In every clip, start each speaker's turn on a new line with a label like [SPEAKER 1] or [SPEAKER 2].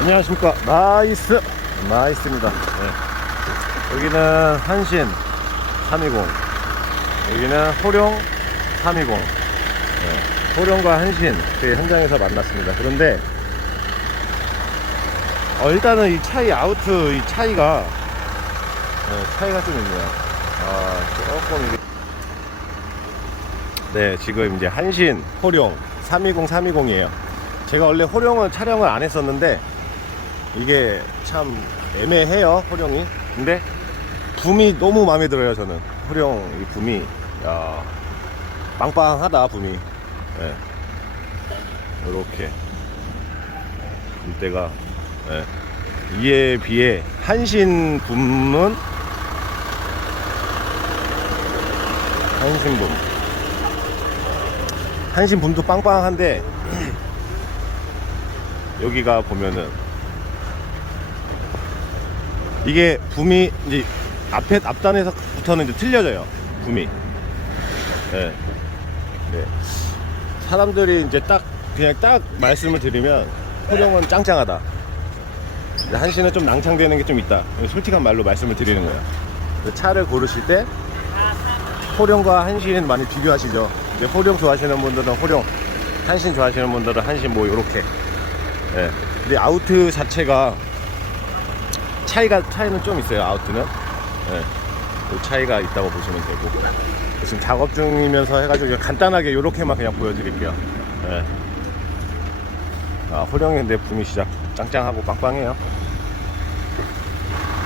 [SPEAKER 1] 안녕하십니까? 나이스. 나이스입니다. 네. 여기는 한신 320 여기는 호룡 320 네. 호룡과 한신 그 현장에서 만났습니다. 그런데 어, 일단은 이 차이 아우트 이 차이가 네, 차이가 좀 있네요. 아 조금 이게 네 지금 이제 한신 호룡 320 320이에요. 제가 원래 호룡은 촬영을 안 했었는데 이게 참 애매해요 호룡이. 근데 붐이 너무 마음에 들어요 저는. 호룡 이 붐이. 야 빵빵하다 붐이. 예. 이렇게. 붐대가 예. 이에 비해 한신 붐은 한신 붐. 한신 붐도 빵빵한데 여기가 보면은 이게 붐이 이제 앞에 앞단에서부터는 이제 틀려져요. 붐이. 예. 네. 사람들이 이제 딱 그냥 딱 말씀을 드리면 호령은 짱짱하다. 한시는 좀 낭창되는 게 좀 있다. 솔직한 말로 말씀을 드리는 거예요. 차를 고르실 때 호령과 한시는 많이 비교하시죠. 근데 호령 좋아하시는 분들은 호령, 한신 좋아하시는 분들은 한신 뭐 요렇게. 예. 근데 아우트 자체가 차이가 차이는 좀 있어요. 아우트는. 예. 그 차이가 있다고 보시면 되고. 지금 작업 중이면서 해가지고 간단하게 요렇게만 그냥 보여드릴게요. 예. 아, 근데 붐이 시작 짱짱하고 빵빵해요.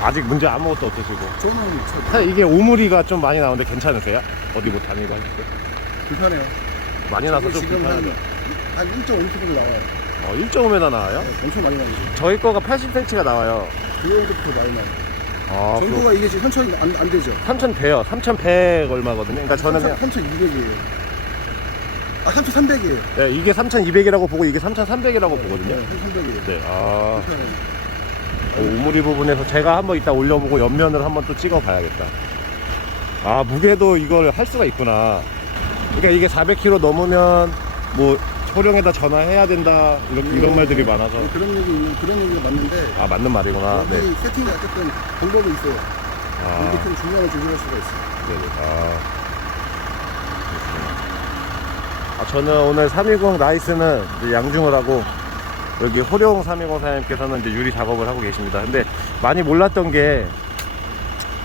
[SPEAKER 1] 아직 문제 아무것도 없으시고. 사실 이게 오므리가 좀 많이 나오는데 괜찮으세요? 어디 뭐 다니고 하실 때?
[SPEAKER 2] 불편해요.
[SPEAKER 1] 많이 나서 좀
[SPEAKER 2] 지금 한,
[SPEAKER 1] 불편하죠.
[SPEAKER 2] 한 1.5km 나와요.
[SPEAKER 1] 어, 1.5m 나와요?
[SPEAKER 2] 네, 엄청 많이 나오죠.
[SPEAKER 1] 저희 거가 80cm가 나와요.
[SPEAKER 2] 그 정도부터 많이 나와요.
[SPEAKER 1] 아,
[SPEAKER 2] 전도가 이게 지금 현천이 안, 안 되죠.
[SPEAKER 1] 3,000 돼요. 3,100 얼마거든요. 그러니까 저는 그냥
[SPEAKER 2] 3,200이에요. 아, 3,300이에요.
[SPEAKER 1] 네, 이게 3,200이라고 보고 이게 3,300이라고 보거든요.
[SPEAKER 2] 네, 3,300이에요.
[SPEAKER 1] 네, 아. 어, 오므리 부분에서 제가 한번 이따 올려보고 옆면을 한번 또 찍어 봐야겠다. 아, 무게도 이걸 할 수가 있구나. 그러니까 이게 400kg 넘으면 뭐 호령에다 전화해야 된다 이런, 이런 말들이 많아서
[SPEAKER 2] 네, 그런 얘기 있는 그런 얘기가 맞는데
[SPEAKER 1] 아 맞는 말이구나.
[SPEAKER 2] 여기
[SPEAKER 1] 네.
[SPEAKER 2] 세팅이 어쨌든 방법이 있어요.
[SPEAKER 1] 아,
[SPEAKER 2] 이게 좀 중요한 조절할 수가 있어 요.
[SPEAKER 1] 네네. 아, 그렇구나. 아, 저는 오늘 320 나이스는 이제 양중을 하고 여기 호령 320 사장님께서는 이제 유리 작업을 하고 계십니다. 근데 많이 몰랐던 게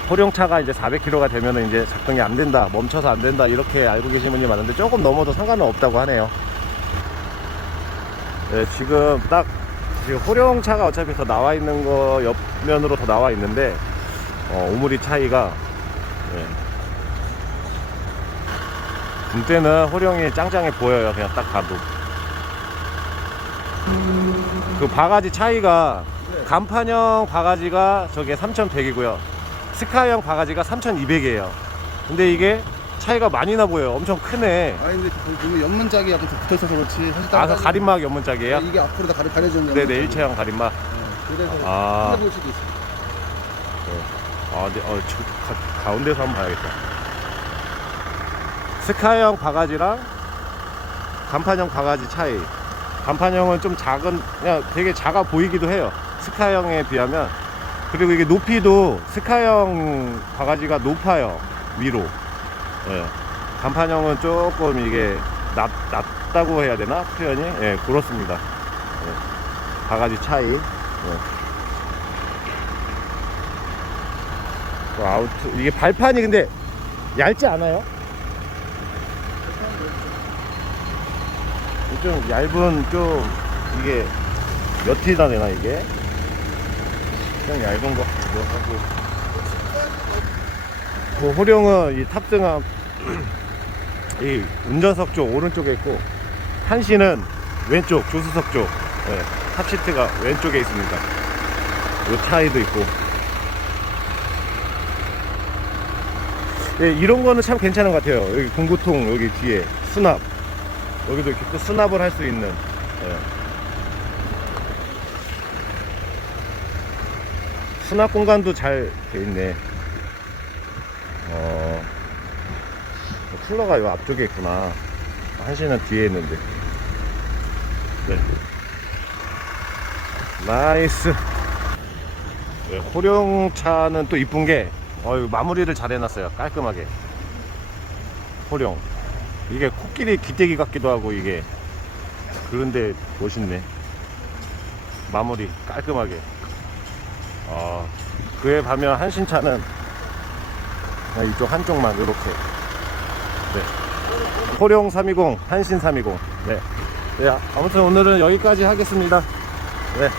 [SPEAKER 1] 호령차가 이제 400km가 되면은 이제 작동이 안 된다, 멈춰서 안 된다 이렇게 알고 계시는 분이 많은데 조금 넘어도 상관은 없다고 하네요. 네, 지금 딱 지금 호령차가 어차피 더 나와 있는 거 옆면으로 더 나와 있는데 어, 오므리 차이가 네. 군 때는 호령이 짱짱해 보여요. 그냥 딱 봐도. 그 바가지 차이가
[SPEAKER 2] 네.
[SPEAKER 1] 간판형 바가지가 저게 3,100이고요. 스카이형 바가지가 3,200이에요. 근데 이게 차이가 많이 나 보여요. 엄청 크네.
[SPEAKER 2] 아, 근데 그 보면 옆문짝이 약간 더 붙어 있어서 그렇지. 사실
[SPEAKER 1] 아,
[SPEAKER 2] 다른
[SPEAKER 1] 그 가림막 연문짝이에요?
[SPEAKER 2] 네, 이게 앞으로 다 가려, 가려졌는데.
[SPEAKER 1] 네네, 일체형 가림막.
[SPEAKER 2] 그래서
[SPEAKER 1] 아.
[SPEAKER 2] 볼 수도 있어요.
[SPEAKER 1] 아, 근데, 어, 저, 가, 가운데서 한번 봐야겠다. 스카이형 바가지랑 간판형 바가지 차이. 간판형은 좀 작은, 그냥 되게 작아 보이기도 해요. 스카이형에 비하면. 그리고 이게 높이도 스카이형 바가지가 높아요. 위로. 예. 간판형은 조금 이게 낮, 낮다고 해야 되나? 표현이? 예, 그렇습니다. 예. 바가지 차이. 예. 또 아우트 이게 발판이 근데 얇지 않아요? 좀 얇은 좀 이게 몇 티나 되나 이게? 좀 얇은 거 하고 그 호령은 이 탑승함 이 운전석 쪽 오른쪽에 있고 한시는 왼쪽 조수석 쪽 네, 탑시트가 왼쪽에 있습니다 요 차이도 있고 예, 이런 거는 참 괜찮은 것 같아요. 여기 공구통 여기 뒤에 수납 여기도 이렇게 또 수납을 할 수 있는 예. 수납 공간도 잘 돼 있네. 어 쿨러가 이 앞쪽에 있구나. 한시는 뒤에 있는데. 네. 나이스. 네, 호룡차는 또 이쁜 게 어유 마무리를 잘 해놨어요. 깔끔하게. 호룡. 이게 코끼리 기대기 같기도 하고 이게 그런데 멋있네. 마무리 깔끔하게. 아, 그에 반면 한신차는 이쪽 한쪽만 이렇게. 네. 호룡 320, 한신 320. 네. 네, 아무튼 오늘은 여기까지 하겠습니다. 네.